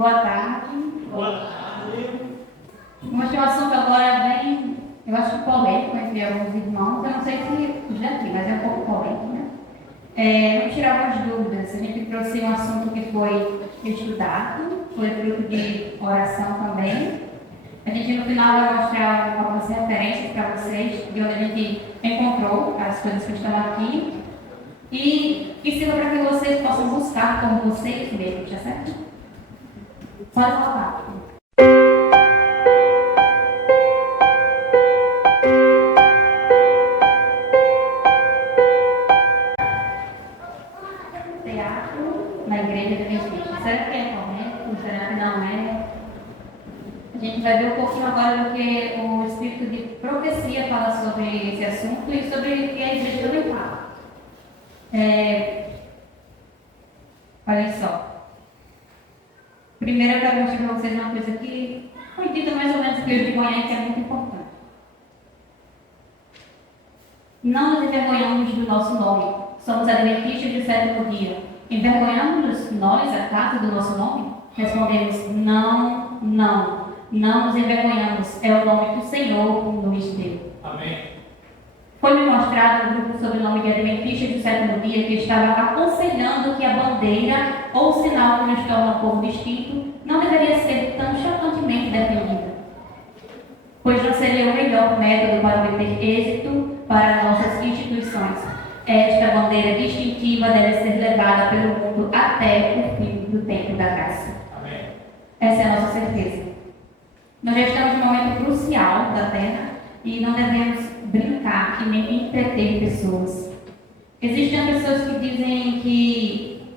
Boa tarde. Boa tarde. Hoje o assunto agora é bem, eu acho polêmico entre alguns irmãos. Eu não sei se já aqui, mas é um pouco polêmico, né? Vamos tirar algumas dúvidas. A gente trouxe um assunto que foi estudado, foi fruto de oração também. A gente no final vai mostrar algumas referências para vocês de onde a gente encontrou as coisas que estão aqui. E sirva para que vocês possam buscar como vocês mesmos, tá certo? Pode voltar. Teatro na igreja adventista. Será que é correto? Será que não é? A gente vai ver um pouquinho agora do que o Espírito de Profecia fala sobre esse assunto e sobre o que a igreja também fala. Olha só. Primeiro eu quero mostrar para vocês uma coisa que foi dita mais ou menos que hoje de manhã, que é muito importante. Não nos envergonhamos do nosso nome. Somos adventistas do sétimo dia. Envergonhamos nós a causa do nosso nome? Respondemos, não, não. Não nos envergonhamos. É o nome que o Senhor nos deu. Amém. Foi-me mostrado no grupo sobre o nome de adventistas do sétimo dia que estava aconselhando que a bandeira ou o sinal que nos torna um povo distinto não deveria ser tão chocantemente defendida, pois não seria o melhor método para obter êxito para nossas instituições. Esta bandeira distintiva deve ser levada pelo mundo até o fim do tempo da graça. Amém. Essa é a nossa certeza. Nós já estamos num momento crucial da Terra e não devemos brincar e nem entreter pessoas. Existem pessoas que dizem que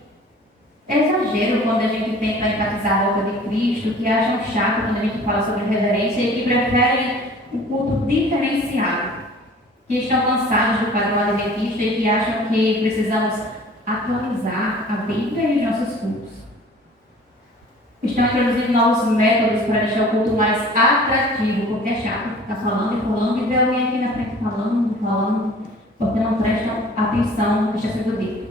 é exagero quando a gente tenta enfatizar a obra de Cristo, que acham chato quando a gente fala sobre reverência e que preferem um culto diferenciado, que estão cansados do padrão adventista e que acham que precisamos atualizar a Bíblia e os nossos cultos. Estão introduzindo novos métodos para deixar o culto mais atrativo, porque é chato ficar falando e ver alguém aqui na frente falando, porque não prestam atenção no que está sendo dito.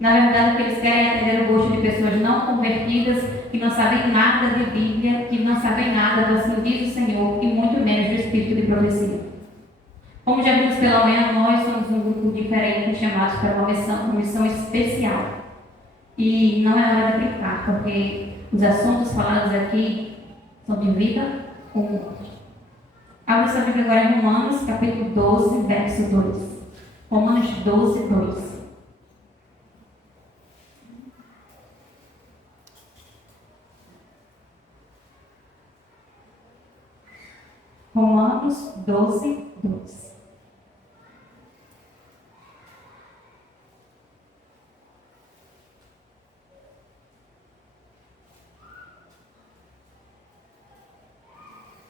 Na verdade, o que eles querem é atender o gosto de pessoas não convertidas, que não sabem nada de Bíblia, que não sabem nada do assim diz o Senhor, e muito menos do Espírito de Profecia. Como já vimos pela manhã, nós somos um grupo diferente, chamados para uma missão especial. E não é hora de brincar, porque os assuntos falados aqui são de vida ou morte. Abra sua Bíblia agora em Romanos, capítulo 12, verso 2. Romanos 12, 2. Romanos 12, 2.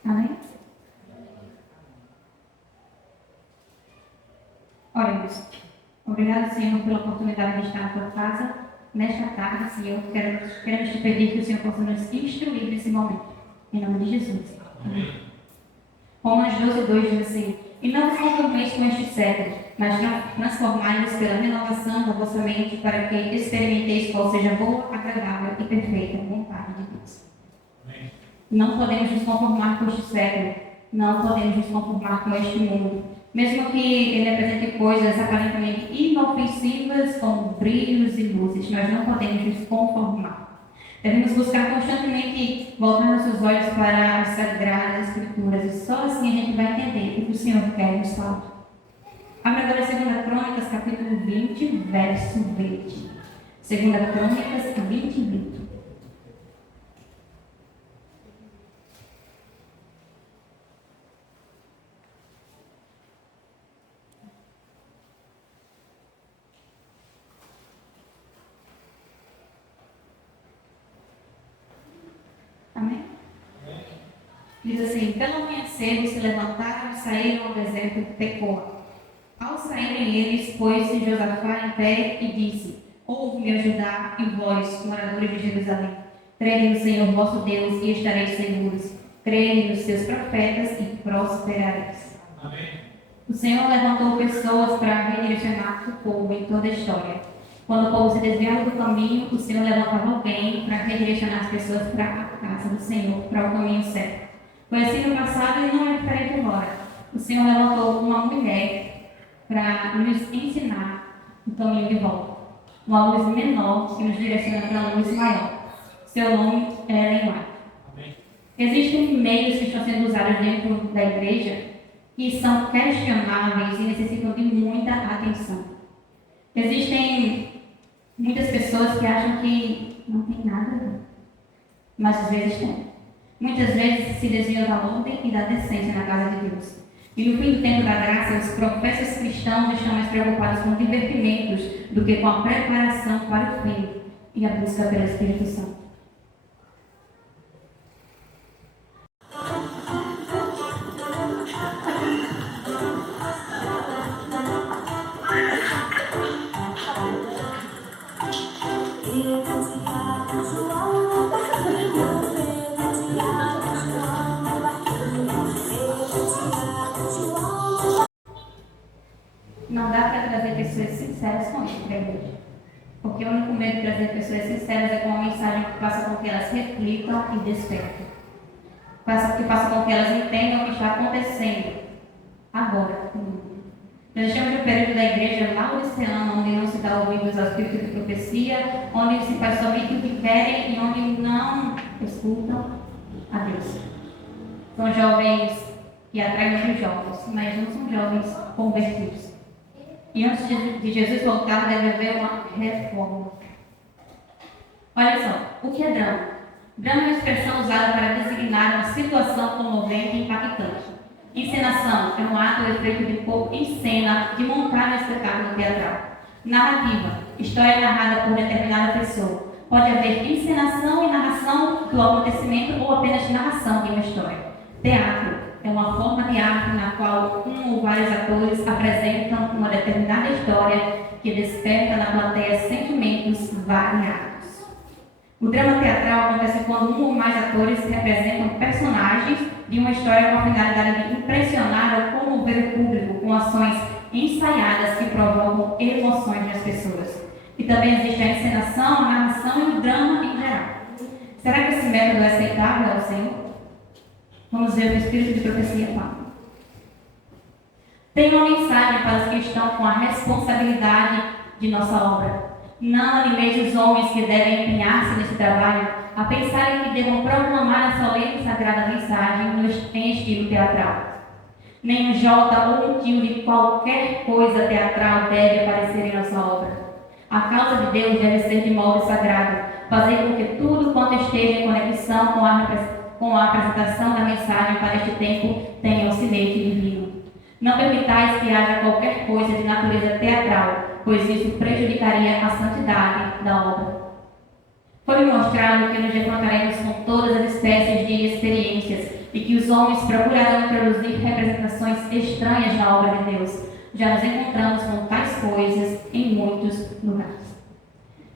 Amém? Oremos. Obrigado, Senhor, pela oportunidade de estar na tua casa nesta tarde, Senhor. Queremos te pedir que o Senhor possa nos instruir nesse momento. Em nome de Jesus. Amém. Romanos 12, 2 diz assim: E não vos conformeis com este século, mas transformai-vos pela renovação da vossa mente, para que experimenteis qual seja a boa, agradável e perfeita vontade de Deus. Amém. Não podemos nos conformar com este século, não podemos nos conformar com este mundo. Mesmo que ele apresente coisas aparentemente inofensivas, como brilhos e luzes, nós não podemos nos conformar. Devemos buscar constantemente voltar nossos olhos para as Sagradas Escrituras, e só assim a gente vai entender o que o Senhor quer nos falar. Abre agora 2 Crônicas, capítulo 20, verso 20. 2 Crônicas, 20, 20. Amém? Diz assim: pela manhã cedo se levantaram e saíram ao deserto de Tecoa. Ao saírem eles, pôs-se Josafá em pé e disse: Ouve-me ajudar, e vós, moradores de Jerusalém, crede no Senhor vosso Deus e estareis seguros. Crede nos seus profetas e prosperareis. Amém. O Senhor levantou pessoas para redirecionar o povo em toda a história. Quando o povo se desviava do caminho, o Senhor levantava alguém para redirecionar as pessoas para a casa do Senhor, para o caminho certo. Foi assim no passado e não é diferente agora. O Senhor levantou uma mulher para nos ensinar o caminho de volta. Uma luz menor que nos direciona para uma luz maior. Seu nome é Ellen White. Existem meios que estão sendo usados dentro da igreja que são questionáveis e necessitam de muita atenção. Existem muitas pessoas que acham que não tem nada, mas às vezes tem. Muitas vezes se desviam da ordem e da decência na casa de Deus. E no fim do tempo da graça, os professos cristãos estão mais preocupados com divertimentos do que com a preparação para o fim e a busca pelo Espírito Santo. Não dá para trazer pessoas sinceras com isso para a igreja. Porque o único medo de trazer pessoas sinceras é com uma mensagem que faça com que elas reflitam e despertem. Que faça com que elas entendam o que está acontecendo agora. Nós estamos no período da igreja laodiceana, onde não se dá ouvidos aos espíritos de profecia, onde se faz somente o que querem e onde não escutam a Deus. São jovens que atraem outros jovens, mas não são jovens convertidos. E antes de Jesus voltar, deve haver uma reforma. Olha só, o que é drama? Drama é uma expressão usada para designar uma situação comovente e impactante. Encenação é um ato ou efeito de pôr em cena, de montar um espetáculo teatral. Narrativa, história narrada por determinada pessoa. Pode haver encenação e narração do acontecimento ou apenas narração de uma história. Teatro é uma forma de arte na qual um ou vários atores apresentam uma determinada história que desperta na plateia sentimentos variados. O drama teatral acontece quando um ou mais atores representam personagens de uma história com a finalidade de impressionar ou comover o público com ações ensaiadas que provocam emoções nas pessoas. E também existe a encenação, a narração e o drama em geral. Será que esse método é aceitável ao Senhor? Vamos ver o que o Espírito de Profecia fala. Tem uma mensagem para os que estão com a responsabilidade de nossa obra. Não animeis os homens que devem empenhar-se nesse trabalho a pensarem que devam proclamar a solene e sagrada mensagem em estilo teatral. Nem um jota ou um tio de qualquer coisa teatral deve aparecer em nossa obra. A causa de Deus deve ser de modo sagrado, fazer com que tudo quanto esteja em conexão com a apresentação da mensagem para este tempo tenha auxiliete divino. Não permitais que haja qualquer coisa de natureza teatral, pois isso prejudicaria a santidade da obra. Foi-me mostrado que nos defrontaremos com todas as espécies de experiências e que os homens procurarão introduzir representações estranhas na obra de Deus. Já nos encontramos com tais coisas em muitos lugares.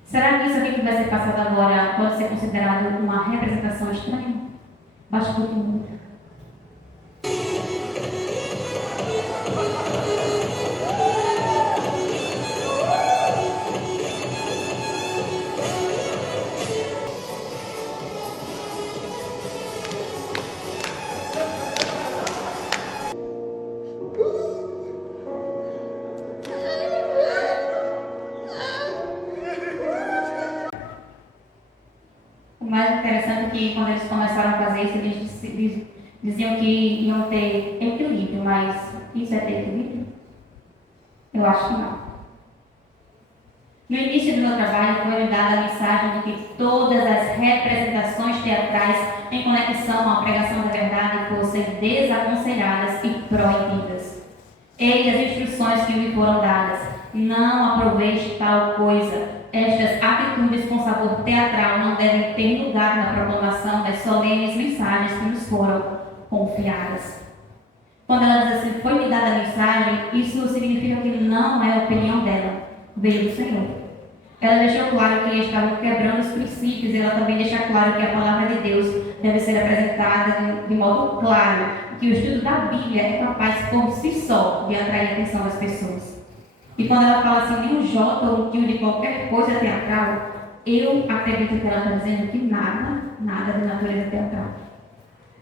Será que isso aqui que vai ser passado agora pode ser considerado uma representação estranha? Baixe um pouquinho. O mais interessante é que quando eles começaram a fazer isso, eles diziam que iam ter equilíbrio, mas isso é ter equilíbrio? Eu acho que não. No início do meu trabalho foi-me dada a mensagem de que todas as representações teatrais em conexão com a pregação da verdade fossem desaconselhadas e proibidas. Eis as instruções que me foram dadas. Não aproveite tal coisa. Estas atitudes com sabor teatral não devem ter lugar na proclamação das solenes mensagens que nos foram confiadas. Quando ela diz assim, foi-me dada a mensagem, isso significa que não é a opinião dela, veio do Senhor. Ela deixou claro que estavam quebrando os princípios e ela também deixa claro que a palavra de Deus deve ser apresentada de modo claro, que o estudo da Bíblia é capaz por si só de atrair a atenção das pessoas. E quando ela fala assim, nem um jota ou um tio de qualquer coisa teatral, eu acredito que ela está dizendo que nada de natureza teatral.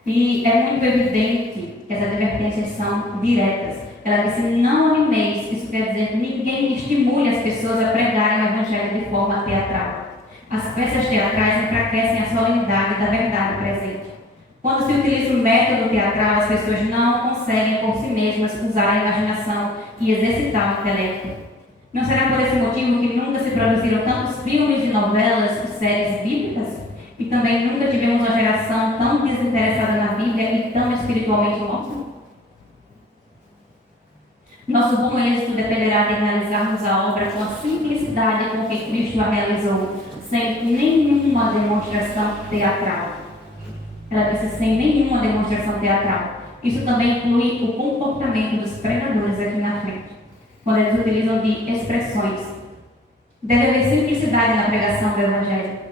E é muito evidente que as advertências são diretas. Ela disse, não animeis, isso quer dizer que ninguém estimule as pessoas a pregarem o evangelho de forma teatral. As peças teatrais enfraquecem a solenidade da verdade presente. Quando se utiliza o método teatral, as pessoas não conseguem por si mesmas usar a imaginação e exercitar o intelecto. Não será por esse motivo que nunca se produziram tantos filmes e novelas e séries bíblicas? E também nunca tivemos uma geração tão desinteressada na Bíblia e tão espiritualmente morta? Nosso bom êxito dependerá de realizarmos a obra com a simplicidade com que Cristo a realizou, sem nenhuma demonstração teatral. Ela disse sem nenhuma demonstração teatral. Isso também inclui o comportamento dos pregadores aqui na frente, quando eles utilizam de expressões. Deve haver simplicidade na pregação do Evangelho.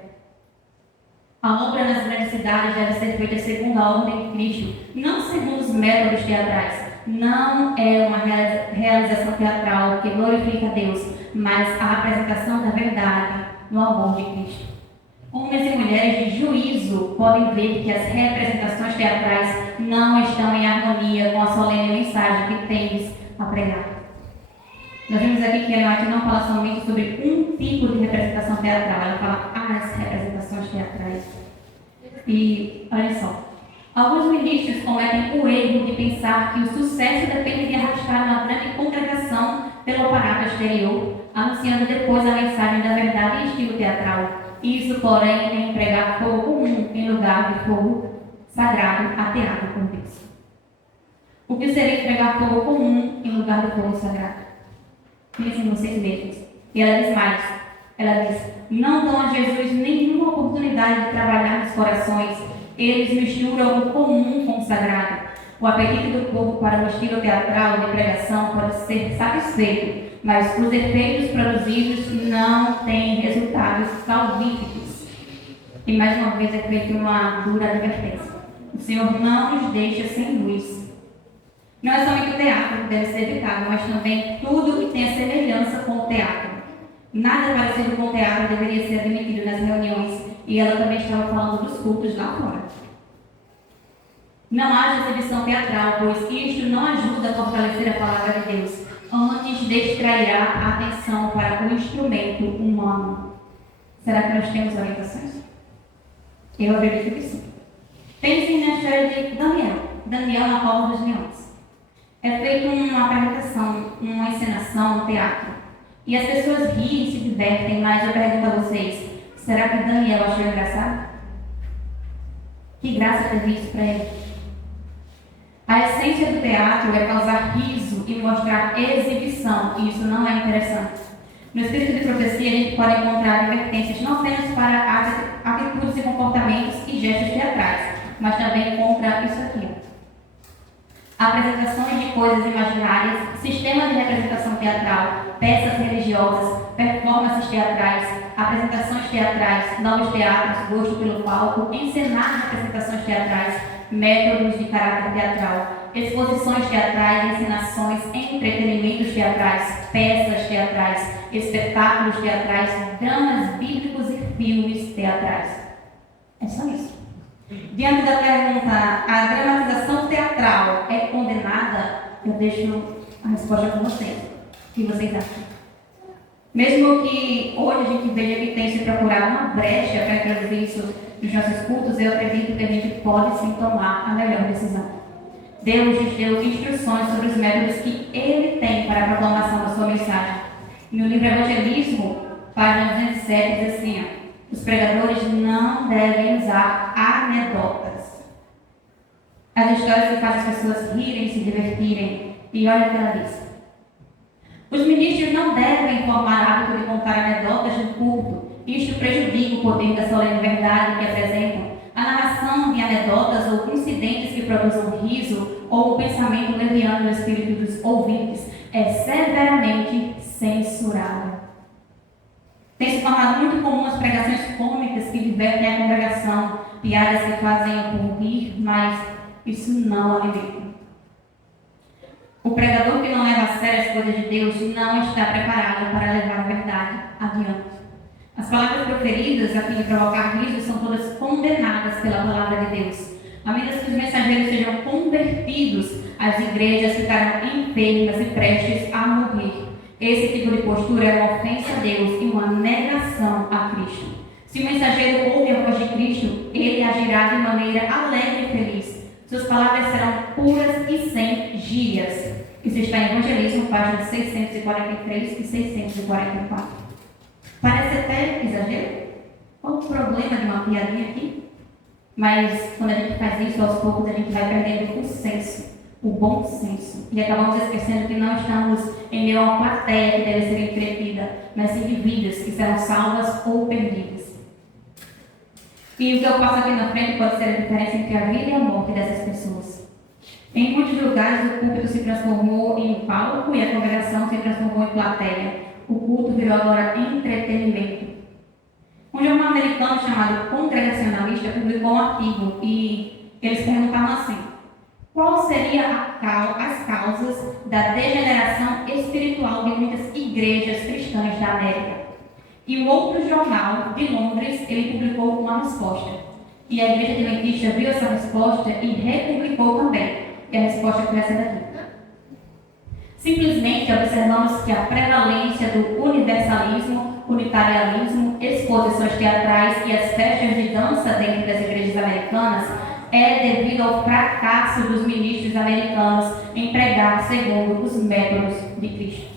A obra nas grandes cidades deve ser feita segundo a ordem de Cristo, não segundo os métodos teatrais. Não é uma realização teatral que glorifica a Deus, mas a apresentação da verdade no amor de Cristo. Homens e mulheres de juízo podem ver que as representações teatrais não estão em harmonia com a solene mensagem que tendes a pregar. Nós vimos aqui que Ellen White não fala somente sobre um tipo de representação teatral, ela fala as representações teatrais. E olha só, alguns ministros cometem o erro de pensar que o sucesso depende de arrastar uma grande congregação pelo aparato exterior, anunciando depois a mensagem da verdade em estilo teatral. Isso, porém, é empregar fogo comum em lugar de fogo sagrado ateado por Deus. O que seria empregar fogo comum em lugar de fogo sagrado? Pensem em vocês mesmos. E ela diz mais. Ela diz, não dão a Jesus nenhuma oportunidade de trabalhar nos corações. Eles misturam o comum com o sagrado. O apetite do povo para o estilo teatral de pregação pode ser satisfeito, mas os efeitos produzidos não têm resultados salvíficos. E mais uma vez é feita uma dura advertência. O Senhor não nos deixa sem luz. Não é somente o teatro que deve ser evitado, mas também tudo que tenha semelhança com o teatro. Nada parecido com o teatro deveria ser admitido nas reuniões, e ela também estava falando dos cultos lá fora. Não haja exibição teatral, pois isto não ajuda a fortalecer a palavra de Deus. Antes distrairá a atenção para o instrumento humano. Será que nós temos orientações? Eu acredito que sim. Pensem na história de Daniel na Cova dos Leões. É feita uma apresentação, uma encenação, um teatro. E as pessoas riem e se divertem, mas eu pergunto a vocês, será que Daniel achou engraçado? Que graça teve isso para ele? A essência do teatro é causar riso e mostrar exibição, e isso não é interessante. No espírito de profecia, a gente pode encontrar advertências não apenas para atitudes e comportamentos e gestos teatrais, mas também contra isso aqui. Apresentações de coisas imaginárias, sistema de representação teatral, peças religiosas, performances teatrais, apresentações teatrais, novos teatros, gosto pelo palco, encenar representações teatrais, métodos de caráter teatral, exposições teatrais, encenações, entretenimentos teatrais, peças teatrais, espetáculos teatrais, dramas bíblicos e filmes teatrais. É só isso. Diante da pergunta, a dramatização teatral é condenada? Eu deixo a resposta com vocês. O que vocês acham? Mesmo que hoje a gente veja que tem que procurar uma brecha para introduzir isso nos nossos cultos, eu acredito que a gente pode sim tomar a melhor decisão. Deus nos deu instruções sobre os métodos que Ele tem para a proclamação da sua mensagem. No livro Evangelismo, página 207, diz assim, os pregadores não devem usar anedotas. As histórias que fazem as pessoas rirem e se divertirem. E olha o que ela diz. Os ministros não devem formar hábito de contar anedotas no culto. Isto prejudica o poder da solene verdade que apresentam. A narração de anedotas ou incidentes que produzam riso ou o pensamento leviano no espírito dos ouvintes é severamente censurado. Tem se tornado muito comum as pregações cômicas que divertem a congregação, piadas que fazem o povo rir, mas isso não alimenta. O pregador que não leva a sério as coisas de Deus não está preparado para levar a verdade adiante. As palavras proferidas a fim de provocar riso são todas condenadas pela palavra de Deus. A menos que os mensageiros sejam convertidos, as igrejas ficarão enfermas e prestes a morrer. Esse tipo de postura é uma ofensa a Deus e uma negação a Cristo. Se o mensageiro ouve a voz de Cristo, ele agirá de maneira alegre e feliz. Suas palavras serão puras e sem gírias. Isso está em Evangelismo, páginas 643 e 644. Parece até exagero? Qual o problema de uma piadinha aqui? Mas quando a gente faz isso, aos poucos a gente vai perdendo o senso, o bom senso. E acabamos esquecendo que não estamos em meio a uma plateia que deve ser entretida, mas sim de vidas que serão salvas ou perdidas. E o que eu passo aqui na frente pode ser a diferença entre a vida e a morte dessas pessoas. Em muitos lugares o púlpito se transformou em palco e a congregação se transformou em plateia. O culto virou agora entretenimento. Um jornal americano chamado Congregacionalista publicou um artigo e eles perguntavam assim: qual seria as causas da degeneração espiritual de muitas igrejas cristãs da América? E um outro jornal de Londres, ele publicou uma resposta. E a Igreja Adventista viu essa resposta e republicou também. E a resposta foi essa daqui. Simplesmente observamos que a prevalência do universalismo, unitarianismo, exposições teatrais e as festas de dança dentro das igrejas americanas é devido ao fracasso dos ministros americanos em pregar segundo os métodos de Cristo.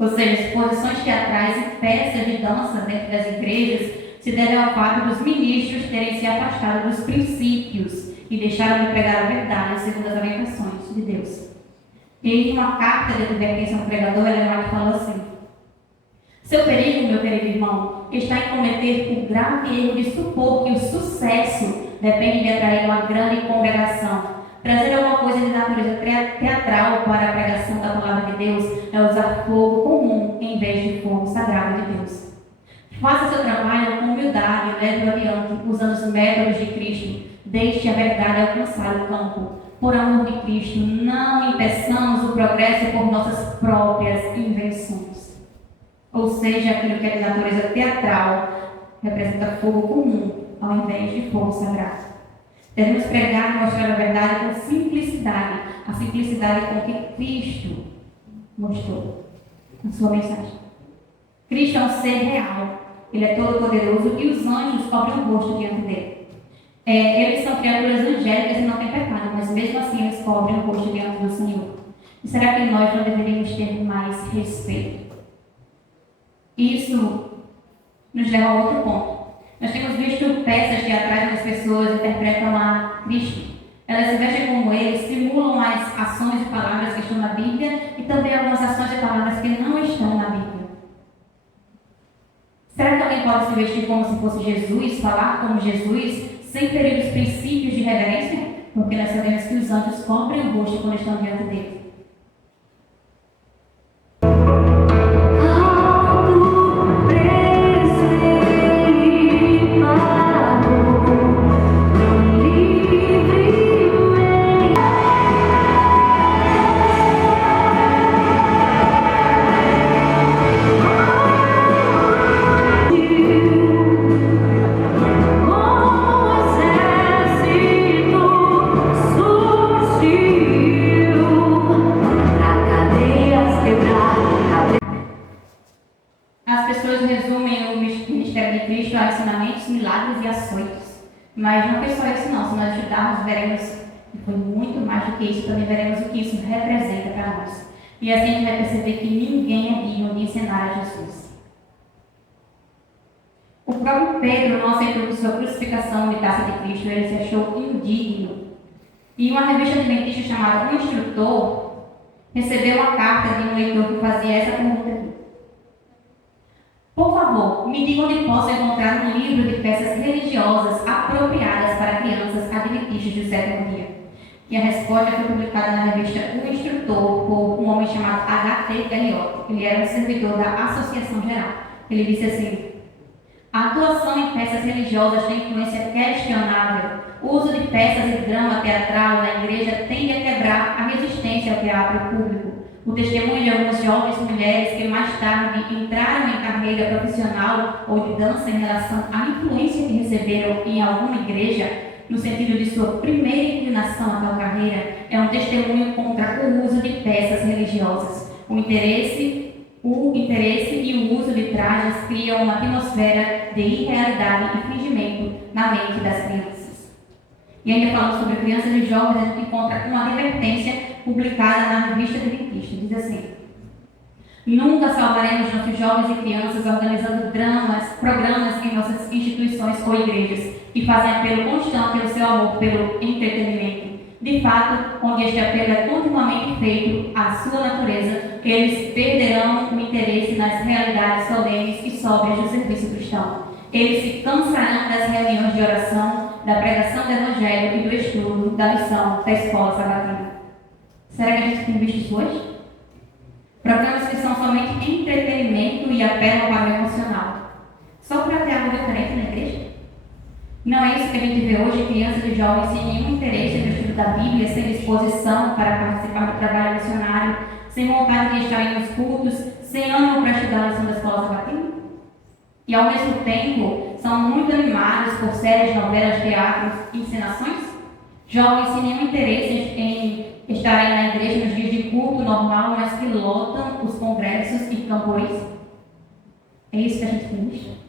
Ou seja, exposições teatrais e peças de dança dentro das igrejas se devem ao fato dos ministros terem se afastado dos princípios e deixaram de pregar a verdade segundo as orientações de Deus. E em uma carta de advertência ao pregador, Ellen White falou assim: seu perigo, meu querido irmão, está em cometer o grave erro de supor que o sucesso depende de atrair uma grande congregação. Trazer alguma coisa de natureza teatral para a pregação da palavra de Deus é usar fogo comum em vez de fogo sagrado de Deus. Faça seu trabalho com humildade e leve-o adiante, usando os métodos de Cristo. Deixe a verdade alcançar o campo. Por amor de Cristo, não impeçamos o progresso por nossas próprias invenções. Ou seja, aquilo que é de natureza teatral representa fogo comum, ao invés de fogo sagrado. Devemos pregar e mostrar a verdade com simplicidade, a simplicidade com que Cristo mostrou na sua mensagem. Cristo é um ser real, ele é todo poderoso e os anjos cobrem o rosto diante dele. Eles são criaturas angélicas e não têm pecado, mas mesmo assim eles cobrem o rosto diante do Senhor. E será que nós não deveríamos ter mais respeito? Isso nos leva a outro ponto. Nós temos visto peças teatrais onde as pessoas interpretam a Cristo. Elas se vestem como ele, simulam as ações e palavras que estão na Bíblia e também algumas ações e palavras que não estão na Bíblia. Será que alguém pode se vestir como se fosse Jesus, falar como Jesus, sem ferir os princípios de reverência? Porque nós sabemos que os anjos cobrem o rosto quando estão diante dele. Mas não foi só isso não, se nós estudarmos, veremos que foi muito mais do que isso, também veremos o que isso representa para nós. E assim a gente vai perceber que ninguém é digno de ensinar a Jesus. O próprio Pedro não aceitou que sua crucificação imitasse de Cristo, ele se achou indigno. E uma revista adventista chamada O Instrutor recebeu uma carta de um leitor que fazia essa pergunta aqui. Por favor, me diga onde posso encontrar um livro de peças religiosas apropriadas para crianças adventistas do sétimo dia. E a resposta foi publicada na revista O Instrutor por um homem chamado H.T. Eliot. Ele era um servidor da Associação Geral. Ele disse assim: A atuação em peças religiosas tem influência questionável. O uso de peças e drama teatral na igreja tende a quebrar a resistência ao teatro público. O testemunho de algumas jovens mulheres que mais tarde entraram em carreira profissional ou de dança em relação à influência que receberam em alguma igreja, no sentido de sua primeira inclinação a tal carreira, é um testemunho contra o uso de peças religiosas. O interesse e o uso de trajes criam uma atmosfera de irrealidade e fingimento na mente das crianças. E ainda falando sobre crianças e jovens, a gente encontra uma advertência publicada na revista Adventista. Diz assim: nunca salvaremos nossos jovens e crianças organizando programas em nossas instituições ou igrejas que fazem apelo constante ao seu amor pelo entretenimento. De fato, onde este apelo é continuamente feito à sua natureza, eles perderão o interesse nas realidades solenes e sóbrias do serviço cristão. Eles se cansarão das reuniões de oração, da pregação do Evangelho e do estudo da lição da escola sabatina. Será que a gente tem visto isso hoje? Programas que são somente entretenimento e apelam para o emocional. Só para ter algo diferente na igreja? Não é isso que a gente vê hoje, crianças e jovens sem nenhum interesse no estudo da Bíblia, sem disposição para participar do trabalho missionário, sem vontade de estar nos cultos, sem ânimo para estudar a lição da escola sabatina? E ao mesmo tempo, são muito animados por séries, novelas, teatros e encenações? Jovens sem nenhum interesse em estarem na igreja nos dias de culto normal, mas que lotam os congressos e camporis? É isso que a gente tem visto?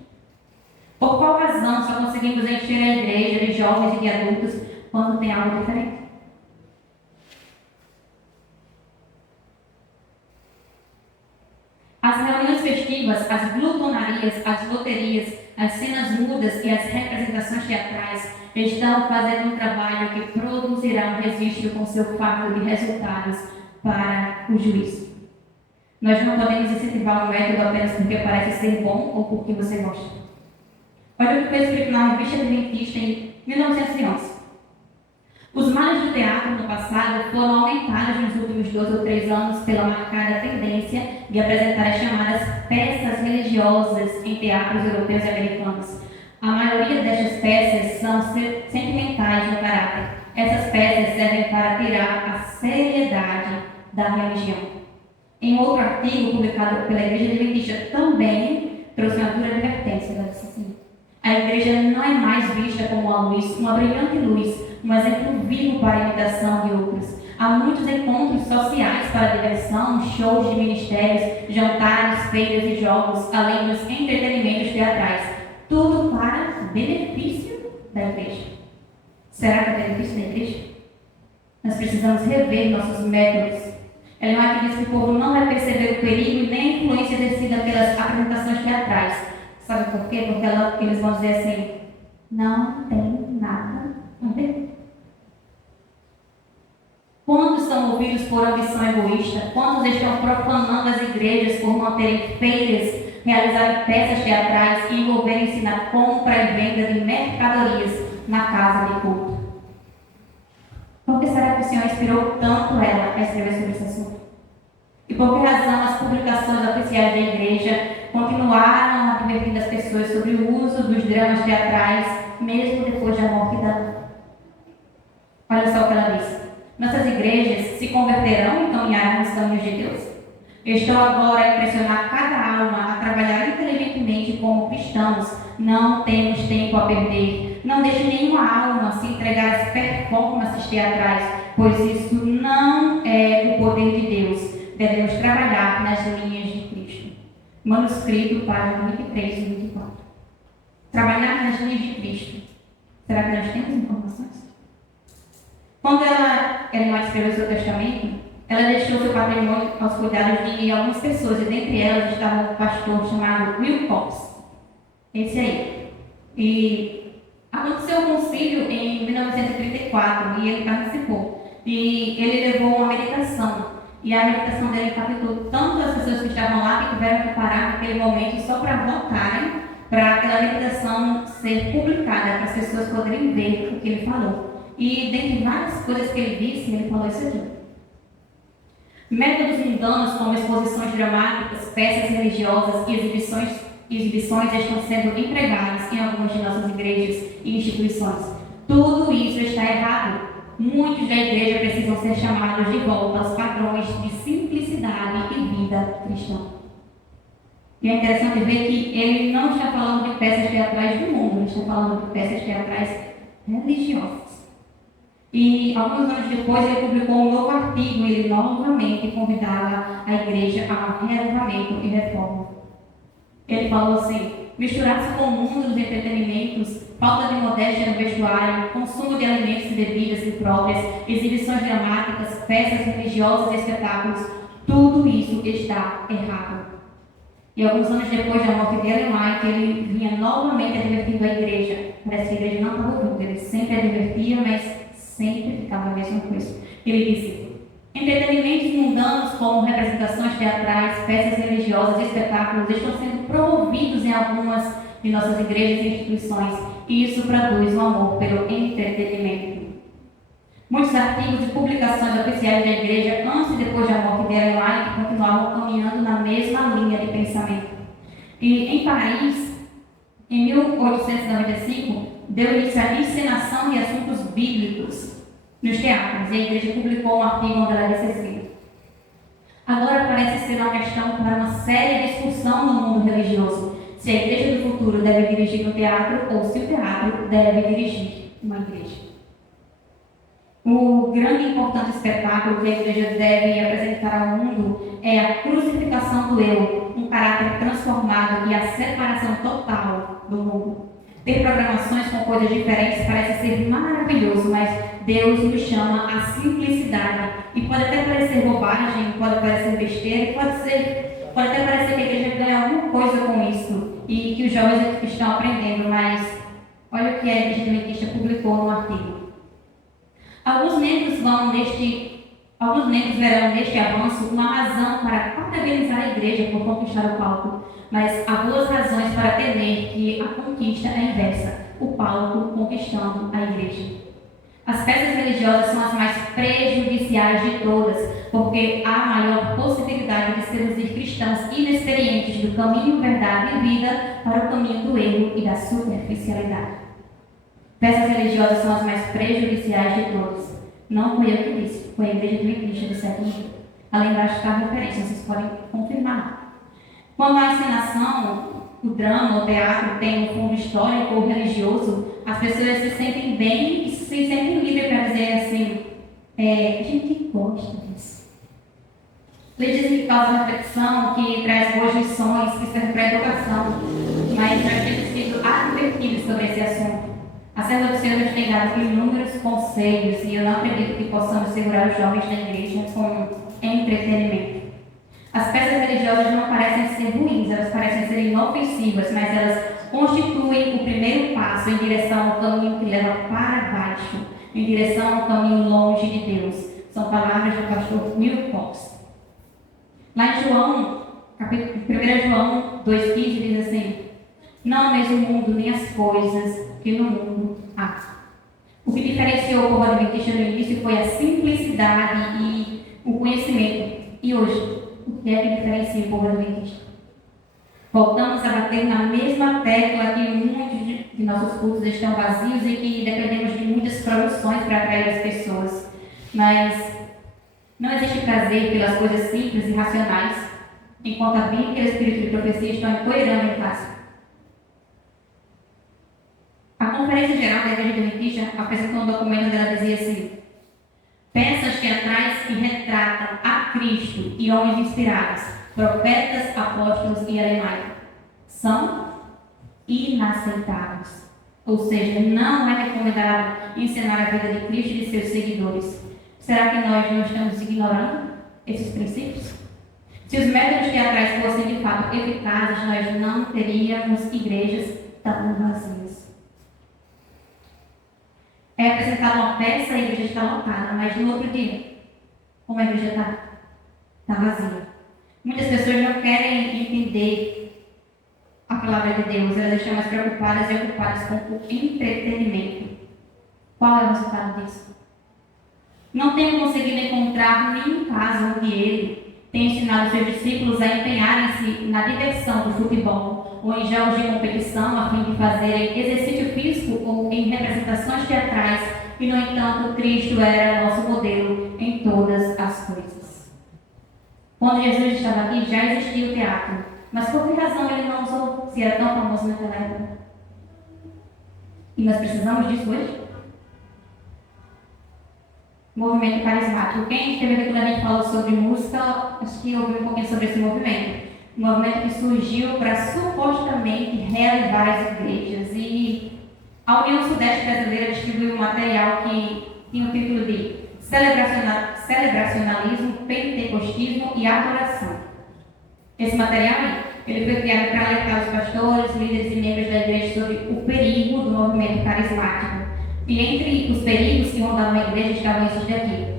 Por qual razão só conseguimos encher a igreja de jovens e de adultos quando tem algo diferente? As reuniões festivas, as glutonarias, as loterias, as cenas mudas e as representações teatrais estão fazendo um trabalho que produzirá um registro com seu fardo de resultados para o juízo. Nós não podemos incentivar um método apenas porque parece ser bom ou porque você gosta. Olha o que foi escrito na revista Adventista em 1911. Os males do teatro no passado foram aumentados nos últimos 2 ou 3 anos pela marcada tendência de apresentar as chamadas peças religiosas em teatros europeus e americanos. A maioria destas peças são sentimentais no caráter. Essas peças servem para tirar a seriedade da religião. Em outro artigo publicado pela Igreja Adventista também trouxe uma dura advertência. Ela disse assim: a igreja não é mais vista como uma luz, uma brilhante luz, um exemplo vivo para a imitação de outros. Há muitos encontros sociais para diversão, shows de ministérios, jantares, feiras e jogos, além dos entretenimentos teatrais. Tudo para benefício da igreja. Será que é benefício da igreja? Nós precisamos rever nossos métodos. Ellen White diz que o povo não vai perceber o perigo e nem a influência exercida pelas apresentações teatrais. Sabe por quê? Porque eles vão dizer assim: não tem nada a ver. Quantos são movidos por ambição egoísta? Quantos estão profanando as igrejas por manterem feiras, realizarem peças teatrais e envolverem-se na compra e venda de mercadorias na casa de culto? Por que será que o Senhor inspirou tanto ela a escrever sobre esse assunto? E por que razão as publicações oficiais da igreja continuaram advertindo as pessoas sobre o uso dos dramas teatrais, mesmo depois da morte dela? Olha só o que ela diz: nossas igrejas se converterão e caminharão nos caminhos de Deus. Estou agora a impressionar cada alma a trabalhar inteligentemente como cristãos. Não temos tempo a perder. Não deixe nenhuma alma se entregar às performances teatrais, pois isso não é o poder de Deus. Devemos trabalhar nas linhas de Cristo. Manuscrito, página 23 e 24. Trabalhar nas linhas de Cristo. Será que nós temos informações? Quando Ellen White escreveu seu testamento, ela deixou seu patrimônio aos cuidados de algumas pessoas, e dentre elas estava um pastor chamado Will Cox. Esse aí. E aconteceu um concílio em 1934 e ele participou. E ele levou uma meditação. E a meditação dele captou tanto as pessoas que estavam lá que tiveram que parar naquele momento só para votarem, para aquela meditação ser publicada, para as pessoas poderem ver o que ele falou. E dentre várias coisas que ele disse, ele falou isso aqui: métodos mundanos como exposições dramáticas, peças religiosas e exibições e exibições estão sendo empregadas em algumas de nossas igrejas e instituições. Tudo isso está errado. Muitos da igreja precisam ser chamados de volta aos padrões de simplicidade e vida cristã. E é interessante ver que ele não está falando de peças teatrais do mundo, ele está falando de peças teatrais religiosas. E alguns anos depois ele publicou um novo artigo e ele novamente convidava a igreja a um renovamento e reforma. Ele falou assim: misturar-se com o mundo dos entretenimentos, falta de modéstia no vestuário, consumo de alimentos e bebidas impróprias, exibições dramáticas, peças religiosas e espetáculos, tudo isso está errado. E alguns anos depois da morte de Ellen White, ele vinha novamente advertindo a igreja. Parece que a igreja não estava ouvindo, ele sempre advertia, mas sempre ficava a mesma coisa. Ele disse: entretenimentos mundanos como representações teatrais, peças religiosas e espetáculos estão sendo promovidos em algumas de nossas igrejas e instituições, e isso produz um amor pelo entretenimento. Muitos artigos e publicações oficiais da igreja, antes e depois da morte de Ellen White, continuavam caminhando na mesma linha de pensamento. E em Paris, em 1895, deu início à encenação de assuntos bíblicos nos teatros, e a igreja publicou um artigo onde ela disse assim: agora parece ser uma questão para uma séria discussão no mundo religioso, se a igreja do futuro deve dirigir um teatro ou se o teatro deve dirigir uma igreja. O grande e importante espetáculo que a igreja deve apresentar ao mundo é a crucificação do eu, um caráter transformado e a separação total do mundo. Ter programações com coisas diferentes parece ser maravilhoso, mas Deus nos chama à simplicidade. E pode até parecer bobagem, pode parecer besteira, pode até parecer que a igreja ganha alguma coisa com isso e que os jovens estão aprendendo, mas olha o que a Igreja Adventista publicou no artigo. Alguns membros verão neste avanço uma razão para parabenizar a igreja por conquistar o palco, mas há duas razões para temer que a conquista é inversa, o palco conquistando a igreja. As peças religiosas são as mais prejudiciais de todas, porque há maior possibilidade de seduzir cristãos inexperientes do caminho, verdade e vida para o caminho do erro e da superficialidade. Peças religiosas são as mais prejudiciais de todas. Não foi eu que disse, foi a Igreja Adventista do século XX. Além embaixo está a referência, vocês podem confirmar. Quando a encenação, o drama, o teatro tem um fundo histórico ou religioso, as pessoas se sentem bem e se sentem livres para dizer assim: a gente gosta disso. Eles dizem que causa reflexão, que traz boas lições, que serve para a educação, mas nós temos sido advertidos sobre esse assunto. A Serva do Senhor nos tem dado inúmeros conselhos e eu não acredito que possamos segurar os jovens da igreja com entretenimento. As peças religiosas não parecem ser ruins, elas parecem ser inofensivas, mas elas constituem o primeiro passo em direção ao caminho que leva para baixo, em direção ao caminho longe de Deus. São palavras do pastor Neil Fox. Lá em João, 1 João 2,15 diz assim: não ameis o mundo nem as coisas que no mundo há. O que diferenciou o povo adventista no início foi a simplicidade e o conhecimento. E hoje, o que é que diferencia o povo adventista? Voltamos a bater na mesma tecla que muitos de nossos cultos estão vazios e que dependemos de muitas produções para atrair as pessoas. Mas não existe prazer pelas coisas simples e racionais, enquanto a Bíblia e o Espírito de profecia estão empoeirando em casa. A Conferência Geral da Igreja Adventista apresentou um documento onde ela dizia assim: peças teatrais que retratam a Cristo e homens inspirados, profetas, apóstolos e Ellen White, são inaceitáveis. Ou seja, não é recomendado ensinar a vida de Cristo e de seus seguidores. Será que nós não estamos ignorando esses princípios? Se os métodos teatrais fossem de fato eficazes, nós não teríamos igrejas tão vazias. É apresentada uma peça e a igreja está lotada, mas no outro dia, como a igreja está vazia. Muitas pessoas não querem entender a palavra de Deus, elas estão mais preocupadas e ocupadas com o entretenimento. Qual é o resultado disso? Não tenho conseguido encontrar nenhum caso onde ele, tem ensinado seus discípulos a empenharem-se na diversão do futebol ou em jogos de competição a fim de fazerem exercício físico ou em representações teatrais, e no entanto Cristo era nosso modelo em todas as coisas. Quando Jesus estava aqui já existia o teatro, mas por que razão ele não usou, se era tão famoso naquela época? E nós precisamos disso hoje? Movimento carismático. Quem esteve aqui quando a gente falou sobre música, acho que ouviu um pouquinho sobre esse movimento. Um movimento que surgiu para supostamente reavivar as igrejas. E a União Sudeste Brasileira distribuiu um material que tinha o título de Celebracionalismo, Pentecostismo e Adoração. Esse material ele foi criado para alertar os pastores, líderes e membros da igreja sobre o perigo do movimento carismático. E entre os perigos que rondavam a igreja estavam esses daqui.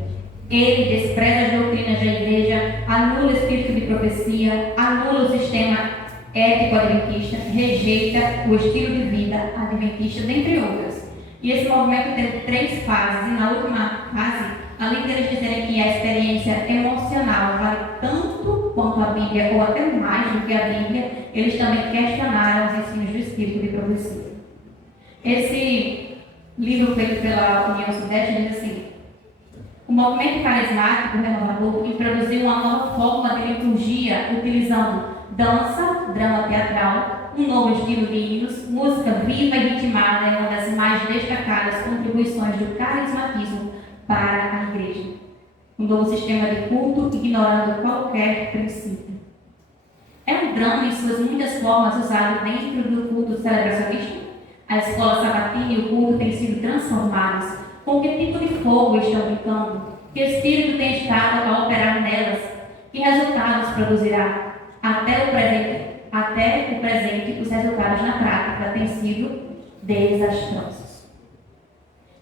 Ele despreza as doutrinas da igreja, anula o espírito de profecia, anula o sistema ético adventista, rejeita o estilo de vida adventista, dentre outras. E esse movimento teve 3 fases, e na última fase, além deles dizerem que a experiência emocional vale tanto quanto a Bíblia, ou até mais do que a Bíblia, eles também questionaram os ensinos do espírito de profecia. Esse livro feito pela União Sudeste diz assim: o movimento carismático renovador introduziu uma nova forma de liturgia utilizando dança, drama teatral, um novo estilo de hinos, música viva e ritmada é uma das mais destacadas contribuições do carismatismo para a igreja. Um novo sistema de culto ignorando qualquer princípio. É um drama em suas muitas formas usado dentro do culto celebracionista. A escola sabatina e o culto têm sido transformados. Com que tipo de fogo estão brincando? Que espírito tem estado a operar nelas? Que resultados produzirá? Até o presente, os resultados na prática têm sido desastrosos.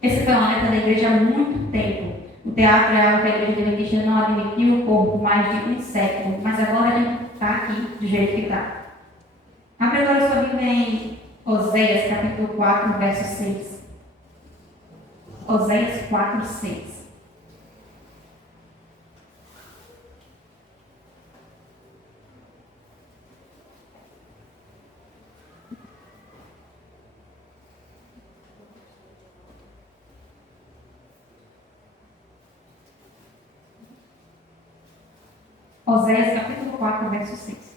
Esse foi um alerta da igreja há muito tempo. O teatro é algo que a igreja adventista não admitiu por mais de um século, mas agora a gente está aqui do jeito que está. Abre agora sua Bíblia em Oséias capítulo 4, verso 6. Oséias 4, 6. Oséias capítulo 4, verso 6.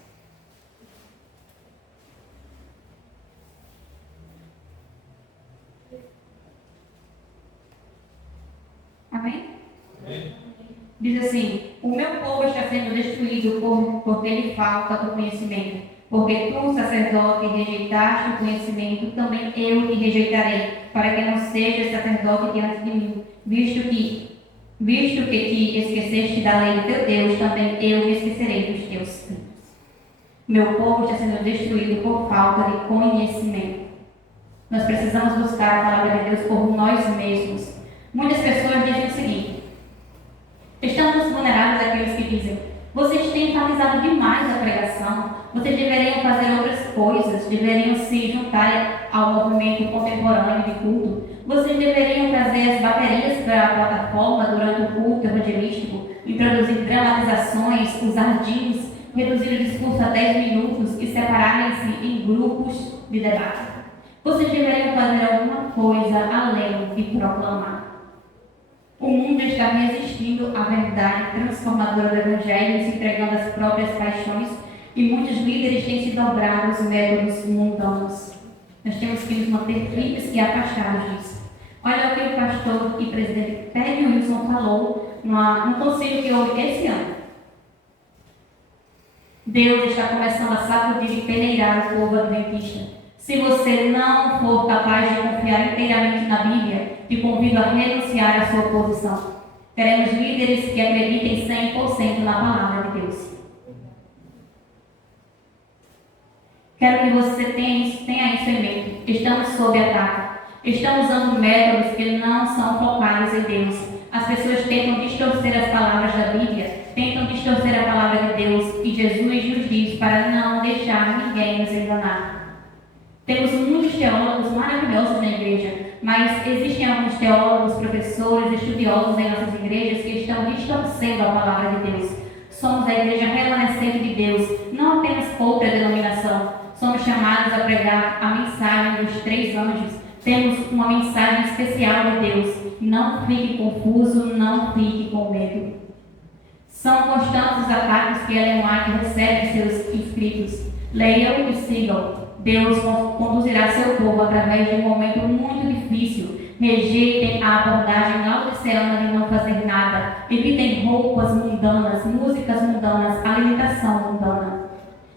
Amém? Diz assim: o meu povo está sendo destruído porque lhe falta o conhecimento. Porque tu, sacerdote, rejeitaste o conhecimento, também eu te rejeitarei, para que não sejas sacerdote diante de mim. Visto que te esqueceste da lei do teu Deus, também eu me esquecerei dos teus filhos. Meu povo está sendo destruído por falta de conhecimento. Nós precisamos buscar a palavra de Deus por nós mesmos. Muitas pessoas dizem o seguinte: estamos vulneráveis àqueles que dizem: vocês têm enfatizado demais a pregação, vocês deveriam fazer outras coisas, deveriam se juntar ao movimento contemporâneo de culto, vocês deveriam trazer as baterias para a plataforma durante o culto evangelístico, introduzir dramatizações, usar jeans, reduzir o discurso a 10 minutos e separarem-se em grupos de debate. Vocês deveriam fazer alguma coisa além de proclamar. O mundo está resistindo à verdade transformadora do Evangelho e se entregando às próprias paixões, e muitos líderes têm se dobrado aos métodos mundanos. Nós temos que nos manter firmes e afastados disso. Olha o que o pastor e presidente Ted Wilson falou num conselho que houve esse ano. Deus está começando a sacudir e peneirar o povo adventista. Se você não for capaz de confiar inteiramente na Bíblia, te convido a renunciar à sua posição. Teremos líderes que acreditem 100% na palavra de Deus. Quero que você tenha isso em mente. Estamos sob ataque. Estão usando métodos que não são focados em Deus. As pessoas tentam distorcer as palavras da Bíblia, tentam distorcer a palavra de Deus, e Jesus nos diz para não deixar ninguém nos enganar. Temos muitos teólogos maravilhosos na igreja, mas existem alguns teólogos, professores, estudiosos em nossas igrejas que estão distorcendo a palavra de Deus. Somos a igreja outra denominação. Somos chamados a pregar a mensagem dos 3 anjos. Temos uma mensagem especial de Deus. Não fique confuso, não fique com medo. São constantes os ataques que Ellen White recebe de seus inscritos. Leiam e sigam. Deus conduzirá seu povo através de um momento muito difícil. Rejeitem a abordagem laodiceana de não fazer nada. Evitem roupas mundanas, músicas mundanas, alimentação mundana.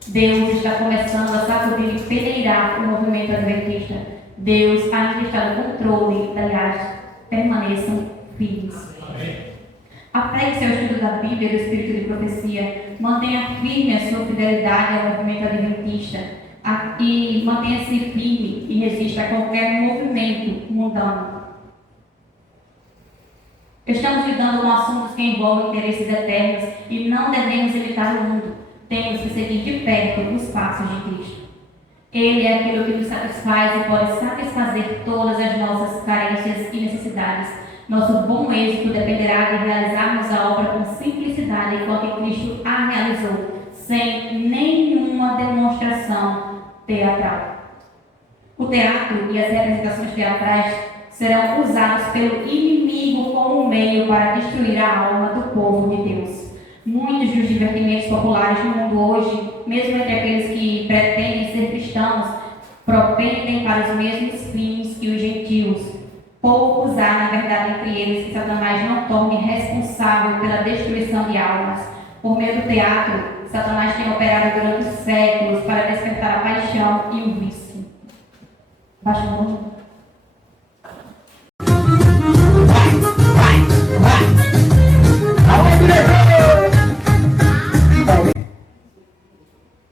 Deus está começando a sacudir e peneirar o movimento adventista. Deus ainda está no controle. Aliás, permaneçam firmes. Apegue-se ao estudo da Bíblia e do Espírito de Profecia. Mantenha firme a sua fidelidade ao movimento adventista. E mantenha-se firme e resista a qualquer movimento mundano. Estamos lidando com assuntos que envolvem interesses eternos e não devemos evitar o mundo. Temos que seguir de perto os passos de Cristo. Ele é aquilo que nos satisfaz e pode satisfazer todas as nossas carências e necessidades. Nosso bom êxito dependerá de realizarmos a obra com simplicidade, enquanto Cristo a realizou, sem nenhuma demonstração teatral. O teatro e as representações teatrais serão usados pelo inimigo como meio para destruir a alma do povo de Deus. Muitos dos divertimentos populares no mundo hoje, mesmo entre aqueles que pretendem ser cristãos, propendem para os mesmos fins que os gentios. Poucos há, na verdade, entre eles que Satanás não torne responsável pela destruição de almas. Por meio do teatro, Satanás tem operado durante séculos para despertar a paixão e o vício. Baixa o nome.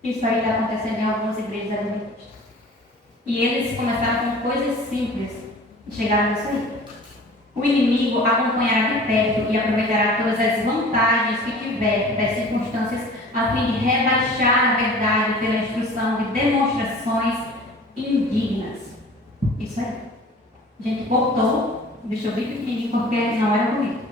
Isso aí está acontecendo em algumas igrejas adventistas. E eles começaram com coisas simples e chegaram nisso aí. O inimigo acompanhará de perto e aproveitará todas as vantagens que tiver das circunstâncias a fim de rebaixar a verdade pela instrução de demonstrações indignas. Isso aí. A gente cortou, deixou bem pequenininho porque não era bonito.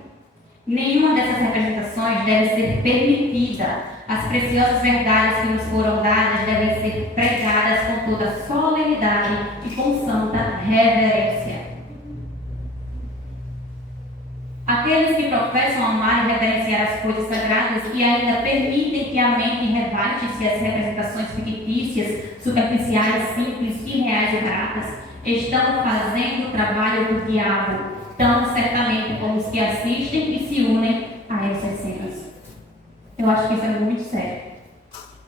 Nenhuma dessas representações deve ser permitida. As preciosas verdades que nos foram dadas devem ser pregadas com toda solenidade e com santa reverência. Aqueles que professam amar e reverenciar as coisas sagradas e ainda permitem que a mente rebaixe-se às representações fictícias, superficiais, simples, irreais e baratas, estão fazendo o trabalho do diabo, tão certamente como os que assistem e se unem a essas cenas. Eu acho que isso é muito sério.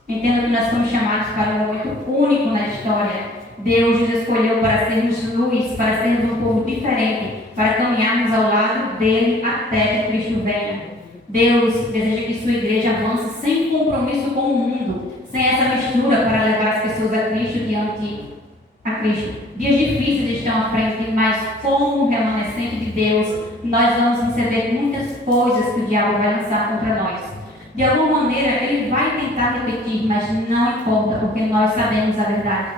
Entendo que nós fomos chamados para um momento único na história. Deus nos escolheu para sermos luz, para sermos um povo diferente, para caminharmos ao lado dele até que Cristo venha. Deus deseja que sua igreja avance sem compromisso com o mundo, sem essa mistura para levar as pessoas a Cristo diante a Cristo. Dias difíceis estão à frente, mas como remanescente de Deus, nós vamos receber muitas coisas que o diabo vai lançar contra nós. De alguma maneira, ele vai tentar repetir, mas não importa, porque nós sabemos a verdade.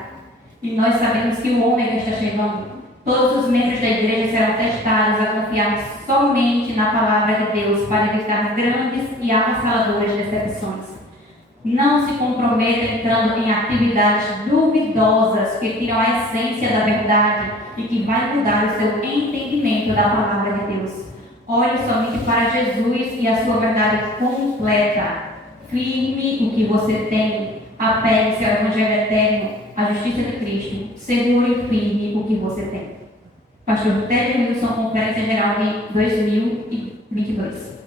E nós sabemos que o ômega está chegando. Todos os membros da igreja serão testados a confiar somente na palavra de Deus para evitar grandes e avassaladoras decepções. Não se comprometa entrando em atividades duvidosas que tiram a essência da verdade e que vai mudar o seu entendimento da palavra de Deus. Olhe somente para Jesus e a sua verdade completa. Firme o que você tem. Apegue-se ao Evangelho eterno, à justiça de Cristo. Segure e firme o que você tem. Pastor Ted Wilson, Conferência Geral de 2022.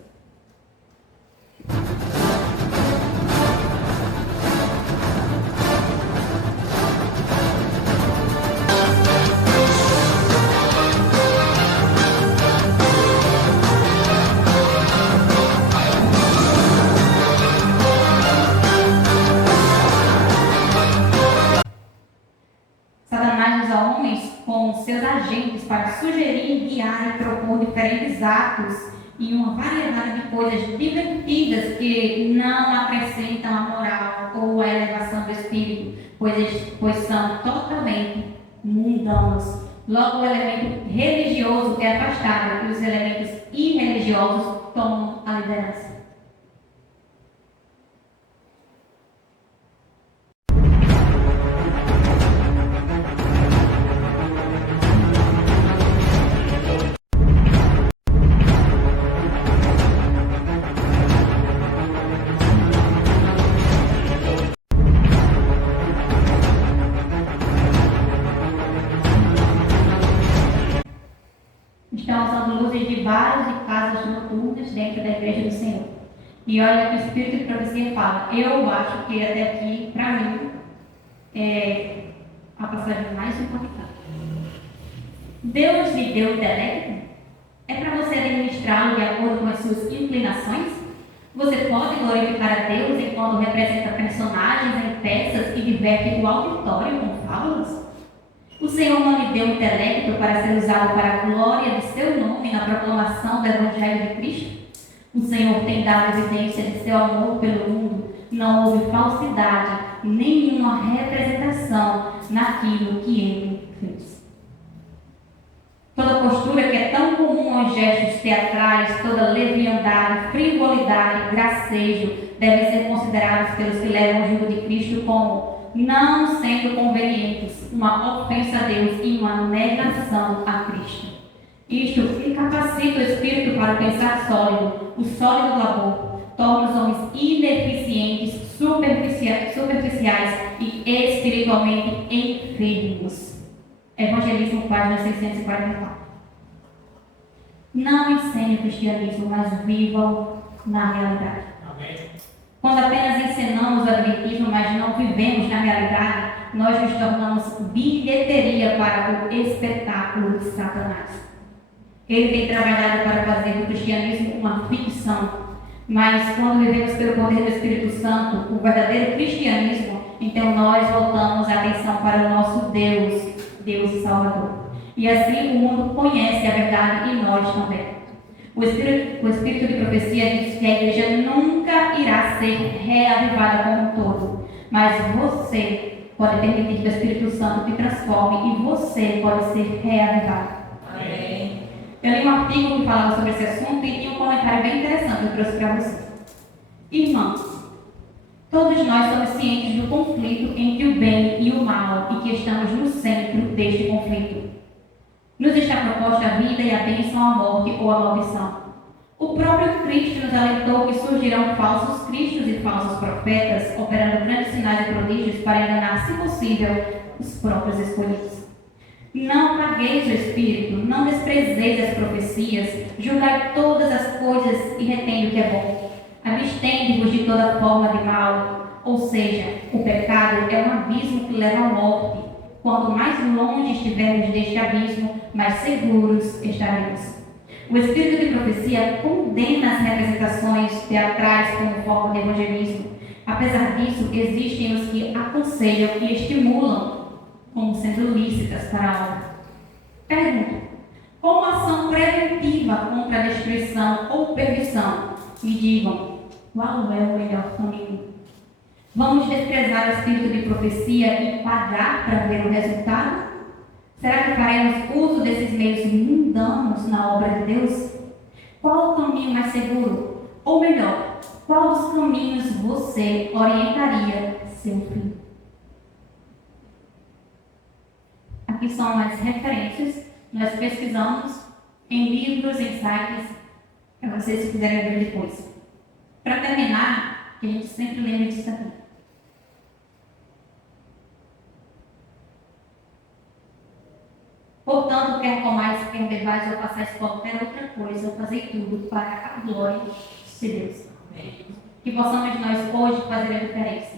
Com seus agentes para sugerir, guiar e propor diferentes atos e uma variedade de coisas divertidas que não acrescentam a moral ou a elevação do espírito, pois são totalmente mundanos. Logo, o elemento religioso é afastado e os elementos irreligiosos tomam a liderança. E olha que o Espírito de Profecia fala, eu acho que até aqui, para mim, é a passagem mais importante. Deus lhe deu intelecto? É para você administrá-lo de acordo com as suas inclinações? Você pode glorificar a Deus enquanto representa personagens em peças e diverte o auditório com fábulas? O Senhor não lhe deu intelecto para ser usado para a glória de seu nome na proclamação do Evangelho de Cristo? O Senhor tem dado evidência de seu amor pelo mundo. Não houve falsidade, nenhuma representação naquilo que ele fez. Toda postura que é tão comum aos gestos teatrais, toda leviandade, frivolidade, gracejo, devem ser considerados pelos que levam o jugo de Cristo como não sendo convenientes, uma ofensa a Deus e uma negação a Cristo. Isto incapacita o espírito para pensar sólido, o sólido labor, torna os homens ineficientes, superficiais e espiritualmente enfermos. Evangelismo, página 644. Não ensine o cristianismo, mas vivam na realidade. Amém. Quando apenas ensinamos o adventismo, mas não vivemos na realidade, nós nos tornamos bilheteria para o espetáculo de Satanás. Ele tem trabalhado para fazer do cristianismo uma ficção, mas quando vivemos pelo poder do Espírito Santo, o verdadeiro cristianismo, então nós voltamos a atenção para o nosso Deus, Deus e Salvador. E assim o mundo conhece a verdade e nós também. O Espírito de Profecia diz que a igreja nunca irá ser reavivada como um todo, mas você pode permitir que o Espírito Santo te transforme e você pode ser reavivado. Amém. Eu li um artigo que falava sobre esse assunto e tinha um comentário bem interessante que eu trouxe para você. Irmãos, todos nós somos cientes do conflito entre o bem e o mal e que estamos no centro deste conflito. Nos está proposta a vida e a bênção, a morte ou a maldição. O próprio Cristo nos alertou que surgirão falsos cristos e falsos profetas, operando grandes sinais e prodígios para enganar, se possível, os próprios escolhidos. Não apagueis o Espírito, não desprezeis as profecias, julgai todas as coisas e retende o que é bom. Abstende-vos de toda forma de mal, ou seja, o pecado é um abismo que leva à morte. Quanto mais longe estivermos deste abismo, mais seguros estaremos. O Espírito de Profecia condena as representações teatrais como forma de evangelismo. Apesar disso, existem os que aconselham e estimulam como sendo lícitas para a obra. Pergunta: como ação preventiva contra a destruição ou perdição, me digam, qual é o melhor caminho? Vamos desprezar o espírito de profecia e pagar para ver o resultado? Será que faremos uso desses meios mundanos na obra de Deus? Qual o caminho mais seguro? Ou melhor, qual dos caminhos você orientaria seu filho? Aqui são as referências. Nós pesquisamos em livros, em sites, para vocês se quiserem ver depois. Para terminar, que a gente sempre lembra disso aqui. Portanto, quer comais, quer bebais ou façais qualquer outra coisa, ou fazei tudo para a glória de Deus. Que possamos nós hoje fazer a diferença.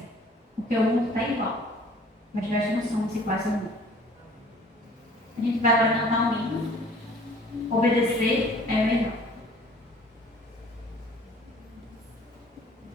Porque o mundo está igual, mas nós não somos iguais ao mundo. A gente vai para cantar um hino. Obedecer é melhor.